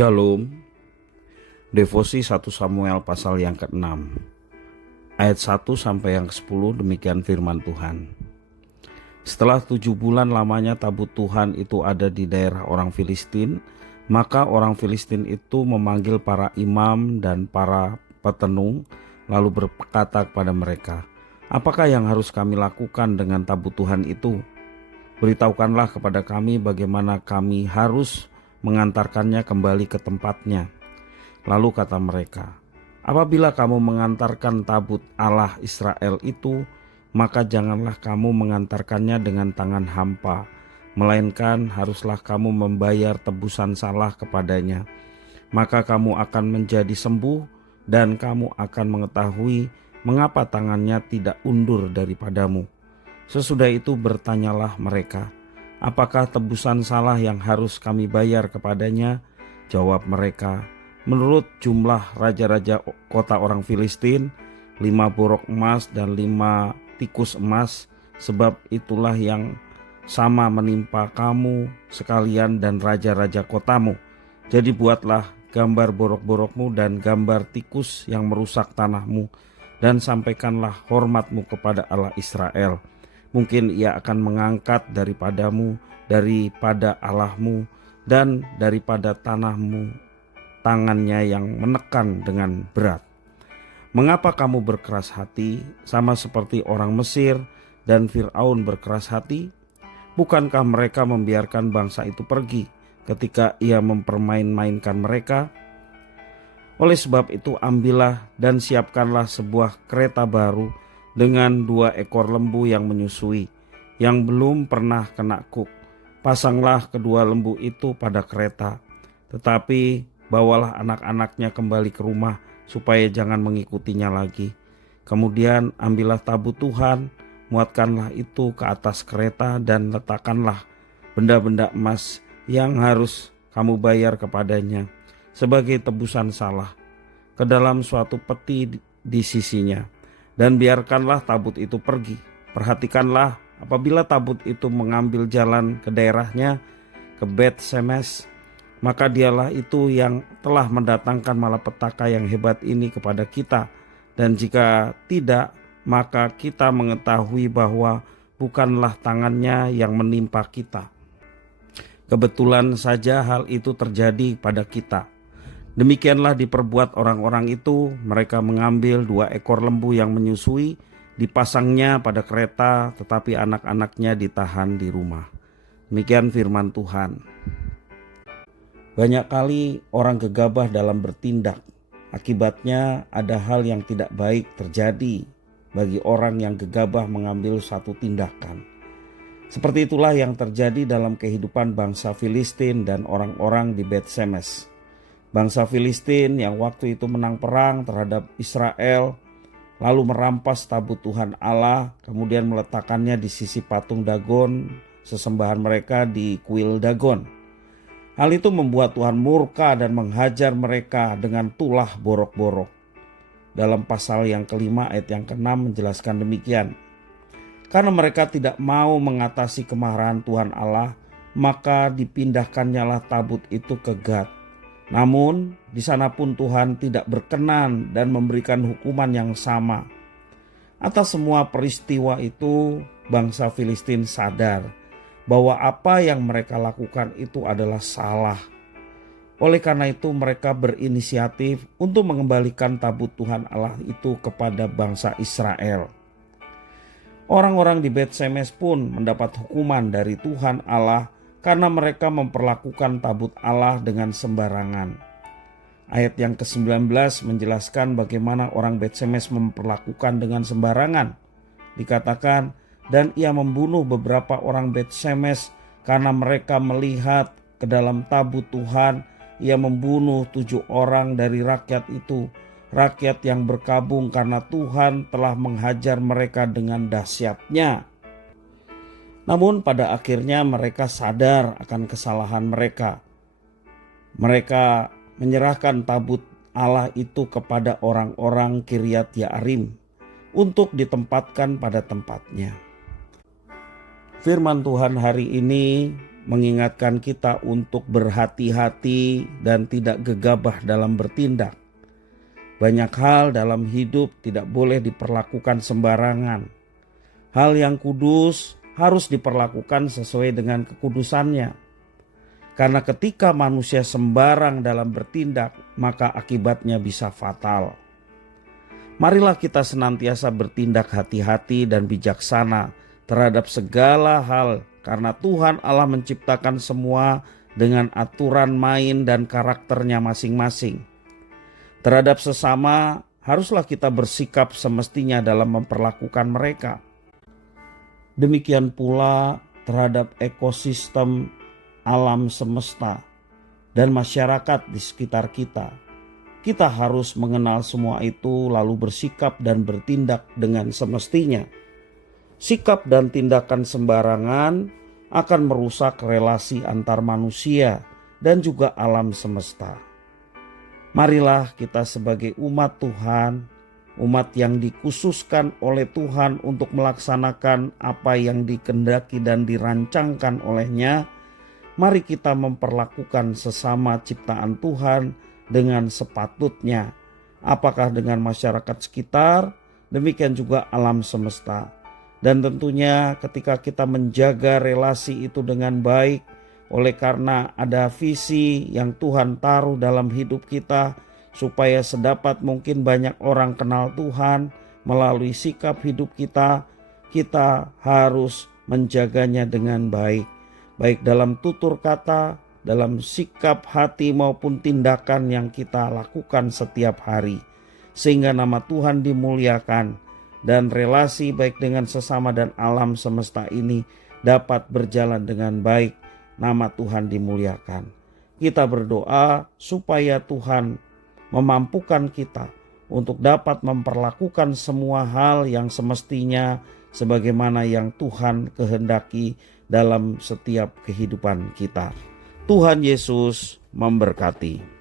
Shalom. Devosi 1 Samuel pasal yang ke-6 ayat 1 sampai yang ke-10. Demikian firman Tuhan. Setelah 7 bulan lamanya tabut Tuhan itu ada di daerah orang Filistin, maka orang Filistin itu memanggil para imam dan para petenung, lalu berkata kepada mereka, "Apakah yang harus kami lakukan dengan tabut Tuhan itu? Beritahukanlah kepada kami bagaimana kami harus mengantarkannya kembali ke tempatnya." Lalu kata mereka, "Apabila kamu mengantarkan tabut Allah Israel itu, maka janganlah kamu mengantarkannya dengan tangan hampa, melainkan haruslah kamu membayar tebusan salah kepadanya. Maka kamu akan menjadi sembuh dan kamu akan mengetahui mengapa tangannya tidak undur daripadamu." Sesudah itu bertanyalah mereka, "Apakah tebusan salah yang harus kami bayar kepadanya?" Jawab mereka, "Menurut jumlah raja-raja kota orang Filistin, 5 borok emas dan 5 tikus emas, sebab itulah yang sama menimpa kamu sekalian dan raja-raja kotamu. Jadi buatlah gambar borok-borokmu dan gambar tikus yang merusak tanahmu, dan sampaikanlah hormatmu kepada Allah Israel. Mungkin ia akan mengangkat daripadamu, daripada Allahmu, dan daripada tanahmu tangannya yang menekan dengan berat. Mengapa kamu berkeras hati sama seperti orang Mesir dan Fir'aun berkeras hati? Bukankah mereka membiarkan bangsa itu pergi ketika ia mempermain-mainkan mereka? Oleh sebab itu ambillah dan siapkanlah sebuah kereta baru dengan 2 ekor lembu yang menyusui, yang belum pernah kena kuk. Pasanglah kedua lembu itu pada kereta, tetapi bawalah anak-anaknya kembali ke rumah supaya jangan mengikutinya lagi. Kemudian ambillah tabut Tuhan, muatkanlah itu ke atas kereta dan letakkanlah benda-benda emas yang harus kamu bayar kepadanya sebagai tebusan salah ke dalam suatu peti di sisinya. Dan biarkanlah tabut itu pergi. Perhatikanlah, apabila tabut itu mengambil jalan ke daerahnya, ke Bet Semes, maka dialah itu yang telah mendatangkan malapetaka yang hebat ini kepada kita. Dan jika tidak, maka kita mengetahui bahwa bukanlah tangannya yang menimpa kita. Kebetulan saja hal itu terjadi pada kita. Demikianlah diperbuat orang-orang itu. Mereka mengambil 2 ekor lembu yang menyusui, dipasangnya pada kereta, tetapi anak-anaknya ditahan di rumah. Demikian firman Tuhan. Banyak kali orang gegabah dalam bertindak. Akibatnya ada hal yang tidak baik terjadi bagi orang yang gegabah mengambil satu tindakan. Seperti itulah yang terjadi dalam kehidupan bangsa Filistin dan orang-orang di Bet Semes. Bangsa Filistin yang waktu itu menang perang terhadap Israel, lalu merampas tabut Tuhan Allah, kemudian meletakkannya di sisi patung Dagon, sesembahan mereka di kuil Dagon. Hal itu membuat Tuhan murka dan menghajar mereka dengan tulah borok-borok. Dalam pasal yang ke-5 ayat yang ke-6 menjelaskan demikian. Karena mereka tidak mau mengatasi kemarahan Tuhan Allah, maka dipindakkannyalah tabut itu ke Gad. Namun di sana pun Tuhan tidak berkenan dan memberikan hukuman yang sama. Atas semua peristiwa itu, bangsa Filistin sadar bahwa apa yang mereka lakukan itu adalah salah. Oleh karena itu mereka berinisiatif untuk mengembalikan tabut Tuhan Allah itu kepada bangsa Israel. Orang-orang di Bet Semes pun mendapat hukuman dari Tuhan Allah karena mereka memperlakukan tabut Allah dengan sembarangan. Ayat yang ke-19 menjelaskan bagaimana orang Bet Semes memperlakukan dengan sembarangan. Dikatakan, dan ia membunuh beberapa orang Bet Semes karena mereka melihat ke dalam tabut Tuhan. Ia membunuh 7 orang dari rakyat itu, rakyat yang berkabung karena Tuhan telah menghajar mereka dengan dahsyatnya. Namun pada akhirnya mereka sadar akan kesalahan mereka. Mereka menyerahkan tabut Allah itu kepada orang-orang Kiryat Yearim untuk ditempatkan pada tempatnya. Firman Tuhan hari ini mengingatkan kita untuk berhati-hati dan tidak gegabah dalam bertindak. Banyak hal dalam hidup tidak boleh diperlakukan sembarangan. Hal yang kudus harus diperlakukan sesuai dengan kekudusannya. Karena ketika manusia sembarang dalam bertindak, maka akibatnya bisa fatal. Marilah kita senantiasa bertindak hati-hati dan bijaksana terhadap segala hal, karena Tuhan Allah menciptakan semua dengan aturan main dan karakternya masing-masing. Terhadap sesama haruslah kita bersikap semestinya dalam memperlakukan mereka. Demikian pula terhadap ekosistem alam semesta dan masyarakat di sekitar kita. Kita harus mengenal semua itu lalu bersikap dan bertindak dengan semestinya. Sikap dan tindakan sembarangan akan merusak relasi antar manusia dan juga alam semesta. Marilah kita sebagai umat Tuhan, umat yang dikhususkan oleh Tuhan untuk melaksanakan apa yang dikehendaki dan dirancangkan olehnya, mari kita memperlakukan sesama ciptaan Tuhan dengan sepatutnya. Apakah dengan masyarakat sekitar, demikian juga alam semesta. Dan tentunya ketika kita menjaga relasi itu dengan baik, oleh karena ada visi yang Tuhan taruh dalam hidup kita, supaya sedapat mungkin banyak orang kenal Tuhan melalui sikap hidup kita, kita harus menjaganya dengan baik. Baik dalam tutur kata, dalam sikap hati maupun tindakan yang kita lakukan setiap hari. Sehingga nama Tuhan dimuliakan dan relasi baik dengan sesama dan alam semesta ini dapat berjalan dengan baik. Nama Tuhan dimuliakan. Kita berdoa supaya Tuhan memampukan kita untuk dapat memperlakukan semua hal yang semestinya sebagaimana yang Tuhan kehendaki dalam setiap kehidupan kita. Tuhan Yesus memberkati.